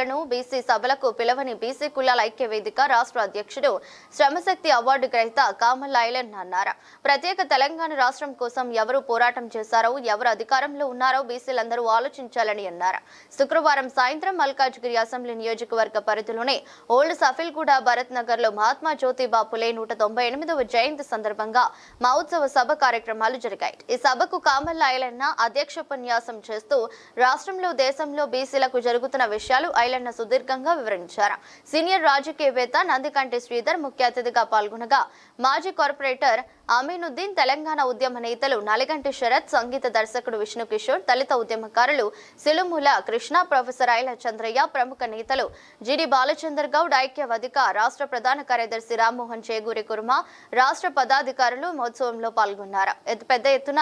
కులాలను బీసీ సభలకు పిలవని బీసీ కులాల ఐక్య వేదిక రాష్ట్ర అధ్యక్షుడు శ్రమశక్తి అవార్డు గ్రహీత కామల్ ఐలన్ అన్నారు. ప్రత్యేక తెలంగాణ రాష్ట్రం కోసం ఎవరు పోరాటం చేశారో ఎవరు అధికారంలో ఉన్నారో బీసీలందరూ ఆలోచించాలని అన్నారు. శుక్రవారం సాయంత్రం మల్కాజ్గిరి అసెంబ్లీ నియోజకవర్గ పరిధిలోని ఓల్డ్ సఫిల్గూడ భరత్ నగర్లో మహాత్మా జ్యోతిబా పులే నూట తొంభై ఎనిమిదవ జయంతి సందర్భంగా మహోత్సవ సభ కార్యక్రమాలు జరిగాయి. ఈ సభకు కామల్ ఐలన్న అధ్యక్షోపన్యాసం చేస్తూ రాష్ట్రంలో దేశంలో బీసీలకు జరుగుతున్న విషయాలు ఐలన్న సుదీర్ఘంగా వివరించారు. సీనియర్ రాజకీయవేత్త నందికంటి శ్రీధర్ ముఖ్య అతిథిగా పాల్గొనగా మాజీ కార్పొరేటర్ అమీనుద్దీన్ తెలంగాణ ఉద్యమ నేతలు నలిగంటి శరత్ సంగీత దర్శకుడు విష్ణు కిషోర్ దళిత ఉద్యమకారులు సిలుముల కృష్ణ ప్రొఫెసర్ ఐల చంద్రయ్య ప్రముఖ నేతలు జిడి బాలచందర్ గౌడ్ ఐక్యవధిక రాష్ట్ర ప్రధాన కార్యదర్శి రామ్మోహన్ చేగూరి కుర్మ రాష్ట్ర పదాధికారులు మహోత్సవంలో పాల్గొన్నారు. పెద్ద ఎత్తున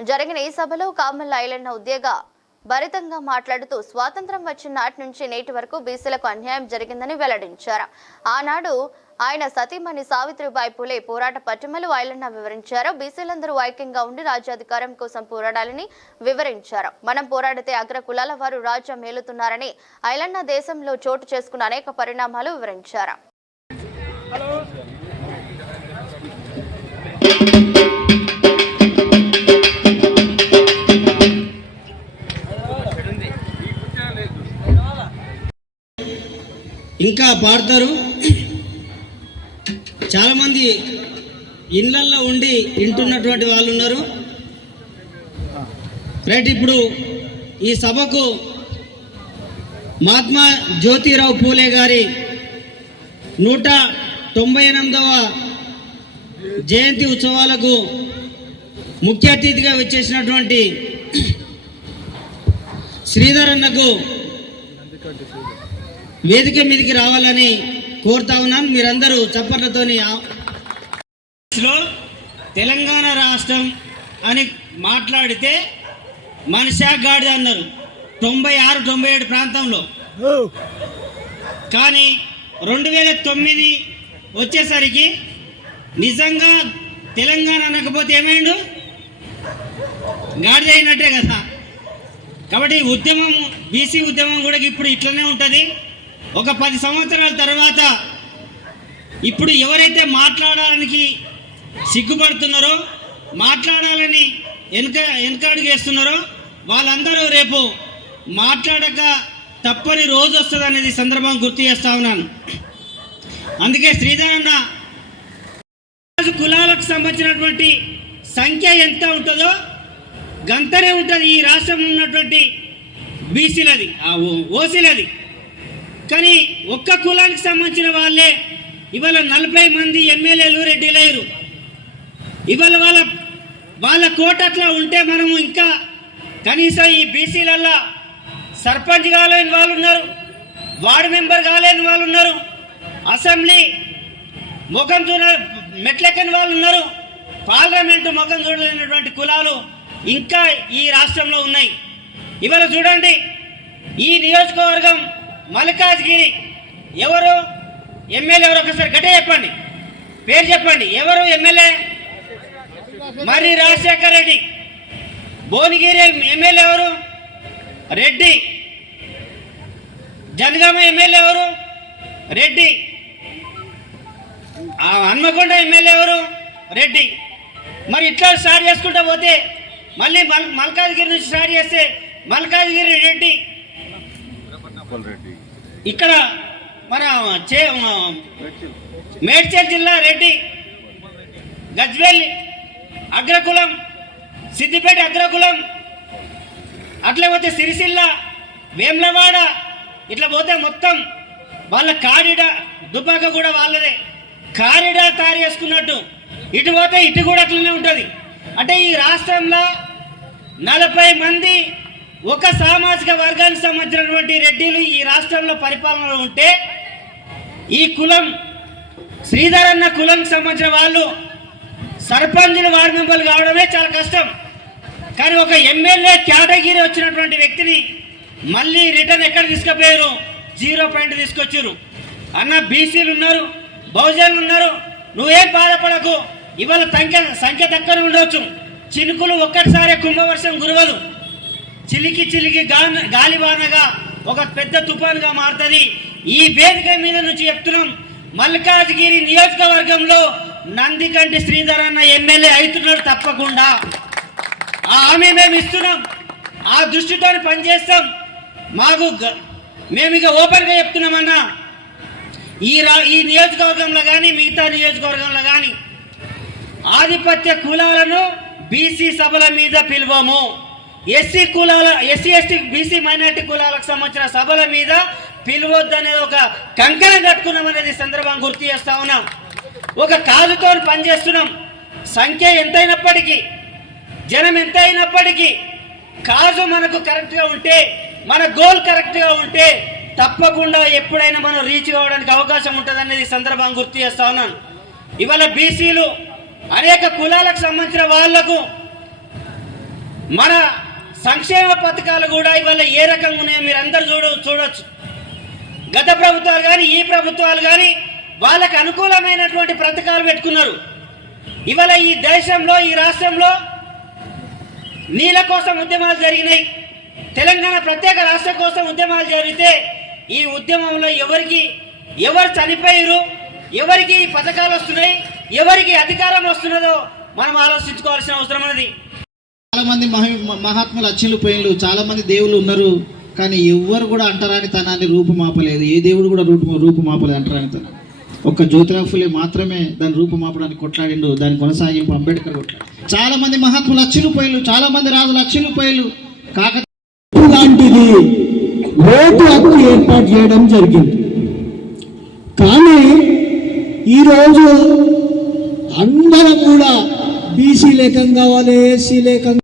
జరిగిన ఈ సభలో కామల్ ఐలన్న ఉద్యోగ భరితంగా మాట్లాడుతూ స్వాతంత్రం వచ్చిన నాటి నుంచి నేటి వరకు బీసీలకు అన్యాయం జరిగిందని వెల్లడించారు. ఆనాడు ఆయన సతీమణి సావిత్రిబాయి పులే పోరాట పట్టుమలు ఐలన్న వివరించారు. బీసీలందరూ ఐక్యంగా ఉండి రాజ్యాధికారం కోసం పోరాడాలని వివరించారు. మనం పోరాడితే అగ్ర కులాల వారు రాజ్యం మేలుతున్నారని ఐలన్న దేశంలో చోటు చేసుకున్న అనేక పరిణామాలు వివరించారు. ఇంకా పాడతారు. చాలామంది ఇళ్ళల్లో ఉండి వింటున్నటువంటి వాళ్ళు ఉన్నారు. రైట్ ఇప్పుడు ఈ సభకు మహాత్మా జ్యోతిరావు పూలే గారి నూట తొంభై ఎనిమిదవ జయంతి ఉత్సవాలకు ముఖ్య అతిథిగా వచ్చేసినటువంటి శ్రీధర్ అన్నకు వేదిక మీదకి రావాలని కోరుతా ఉన్నాం. మీరందరూ చప్పట్లతోని తెలంగాణ రాష్ట్రం అని మాట్లాడితే మనిషాగాడి అన్నారు. తొంభై ఆరు తొంభై ఏడు ప్రాంతంలో. కానీ రెండు వేల తొమ్మిది వచ్చేసరికి నిజంగా తెలంగాణ అనకపోతే ఏమైండు? గాడిద అయినట్టే కదా. కాబట్టి ఉద్యమం బీసీ ఉద్యమం కూడా ఇప్పుడు ఇట్లనే ఉంటుంది. ఒక పది సంవత్సరాల తర్వాత ఇప్పుడు ఎవరైతే మాట్లాడడానికి సిగ్గుపడుతున్నారో మాట్లాడాలని వెనక వెనుకాడుగు వేస్తున్నారో వాళ్ళందరూ రేపు మాట్లాడక తప్పని రోజు వస్తుంది అనేది సందర్భం గుర్తు చేస్తా ఉన్నాను. అందుకే శ్రీధరన్న కులాలకు సంబంధించినటువంటి సంఖ్య ఎంత ఉంటుందో గంతనే ఉంటుంది ఈ రాష్ట్రంలో ఉన్నటువంటి బీసీలది ఆ ఓ- ఓసీలది. కానీ ఒక్క కులానికి సంబంధించిన వాళ్ళే. ఇవాళ నలభై మంది ఎమ్మెల్యేలు రెడ్డిలయ్యారు ఇవాళ వాళ్ళ వాళ్ళ కోట అట్లా ఉంటే మనము ఇంకా కనీసం ఈ బీసీలల్లో సర్పంచ్ కాలేని వాళ్ళు ఉన్నారు వార్డు మెంబర్ కాలేని వాళ్ళు ఉన్నారు అసెంబ్లీ ముఖం చూడ మెట్లెక్కని వాళ్ళు ఉన్నారు పార్లమెంటు ముఖం చూడలేనటువంటి కులాలు ఇంకా ఈ రాష్ట్రంలో ఉన్నాయి. ఇవాళ చూడండి ఈ నియోజకవర్గం మల్కాజ్గిరి. ఎవరు? ఎమ్మెల్యే ఎవరు? ఒకసారి గట్టే చెప్పండి. పేరు చెప్పండి. ఎవరు ఎమ్మెల్యే? మరి రాజశేఖర్ రెడ్డి. భువనగిరి ఎమ్మెల్యే ఎవరు? రెడ్డి. జనగామ ఎమ్మెల్యే ఎవరు? రెడ్డి. హన్మకొండ ఎమ్మెల్యే ఎవరు? రెడ్డి. మరి ఇట్లా స్టార్ట్ చేసుకుంటా పోతే మళ్ళీ మల్ మల్కాజ్గిరి నుంచి స్టార్ట్ చేస్తే మల్కాజ్గిరి రెడ్డి. ఇక్కడ మన చే మేడ్చల్ జిల్లా రెడ్డి గజ్వేల్ అగ్రకులం సిద్దిపేట అగ్రకులం అట్లా పోతే సిరిసిల్ల వేమ్లవాడ ఇట్లా పోతే మొత్తం వాళ్ళ కారిడా దుబ్బాక కూడా వాళ్ళదే. కారిడా తయారు చేసుకున్నట్టు. ఇటు పోతే ఇటు కూడా అట్లనే ఉంటుంది. అంటే ఈ రాష్ట్రంలో నలభై మంది ఒక సామాజిక వర్గానికి సంబంధించినటువంటి రెడ్డిలు ఈ రాష్ట్రంలో పరిపాలనలో ఉంటే ఈ కులం శ్రీధర్ అన్న కులంకి సంబంధించిన వాళ్ళు సర్పంచులు వార్డు మెంబర్లు కావడమే చాలా కష్టం. కానీ ఒక ఎమ్మెల్యే కేటగిరీ వచ్చినటువంటి వ్యక్తిని మళ్ళీ రిటర్న్ ఎక్కడ తీసుకుపోయారు? జీరో పాయింట్ తీసుకొచ్చారు. అన్న బీసీలు ఉన్నారు బహుజనులు ఉన్నారు నువ్వేం బాధపడకు. ఇవాళ సంఖ్య సంఖ్య తక్కువ ఉండవచ్చు చినుకులు ఒక్కటిసారి కుంభవర్షం గురువలు చిలికి చిలికి గాలి గాలివానగా ఒక పెద్ద తుఫాన్గా మారుతుంది. ఈ వేదిక మీద నుంచి చెప్తున్నాం మల్కాజ్గిరి నియోజకవర్గంలో నందికంటి శ్రీధర్ అన్న ఎమ్మెల్యే అవుతున్నాడు తప్పకుండా. ఆ హామీ మేము ఇస్తున్నాం ఆ దృష్టితో పనిచేస్తాం. మాకు మేము ఇక ఓపెన్గా చెప్తున్నామన్నా ఈ రా ఈ నియోజకవర్గంలో కానీ మిగతా నియోజకవర్గంలో కానీ ఆధిపత్య కులాలను బీసీ సభల మీద పిలువము. ఎస్సీ కులాల ఎస్సీ ఎస్టీ బీసీ మైనార్టీ కులాలకు సంబంధించిన సభల మీద పిలవద్దనేది ఒక కంకణం కట్టుకున్నాం అనేది సందర్భం గుర్తు చేస్తా ఉన్నాం. ఒక కాలుతో పనిచేస్తున్నాం. సంఖ్య ఎంతైనప్పటికీ జనం ఎంత అయినప్పటికీ కాజు మనకు కరెక్ట్గా ఉంటే మన గోల్ కరెక్ట్గా ఉంటే తప్పకుండా ఎప్పుడైనా మనం రీచ్ కావడానికి అవకాశం ఉంటుంది అనేది సందర్భం గుర్తు చేస్తా ఉన్నాను. ఇవాళ బీసీలు అనేక కులాలకు సంబంధించిన వాళ్ళకు మన సంక్షేమ పథకాలు కూడా ఇవాళ ఏ రకంగా ఉన్నాయో మీరు అందరు చూడ చూడొచ్చు. గత ప్రభుత్వాలు కానీ ఈ ప్రభుత్వాలు కానీ వాళ్ళకు అనుకూలమైనటువంటి పథకాలు పెట్టుకున్నారు. ఇవాళ ఈ దేశంలో ఈ రాష్ట్రంలో నీళ్ళ కోసం ఉద్యమాలు జరిగినాయి. తెలంగాణ ప్రత్యేక రాష్ట్రం కోసం ఉద్యమాలు జరిగితే ఈ ఉద్యమంలో ఎవరికి ఎవరు చనిపోయారు ఎవరికి ఈ పథకాలు వస్తున్నాయి ఎవరికి అధికారం వస్తున్నదో మనం ఆలోచించుకోవాల్సిన అవసరం ఉన్నది. చాలామంది మహి- మహాత్ములు అచ్చిలు పోయిన్లు చాలామంది దేవుళ్ళు ఉన్నారు కానీ ఎవ్వరు కూడా అంటరాని తనాన్ని రూపుమాపలేదు ఏ దేవుడు కూడా రూపు రూపుమాపలేదు అంటరాని తనం. ఒక్క జ్యోతిరాఫులే మాత్రమే దాని రూపుమాపడానికి కొట్లాడిండు దాని కొనసాగింపు అంబేద్కర్ కొట్లాడు చాలా మంది మహాత్ములు అచ్చిలు పోయిన్లు చాలా మంది రాజులు అచ్చిలు పోయిన్లు కాక లాంటిది లోటు హక్కు ఏర్పాటు చేయడం జరిగింది. కానీ ఈరోజు అందరం కూడా బీసీ లేఖం కావాలి ఎస్సీ లేఖం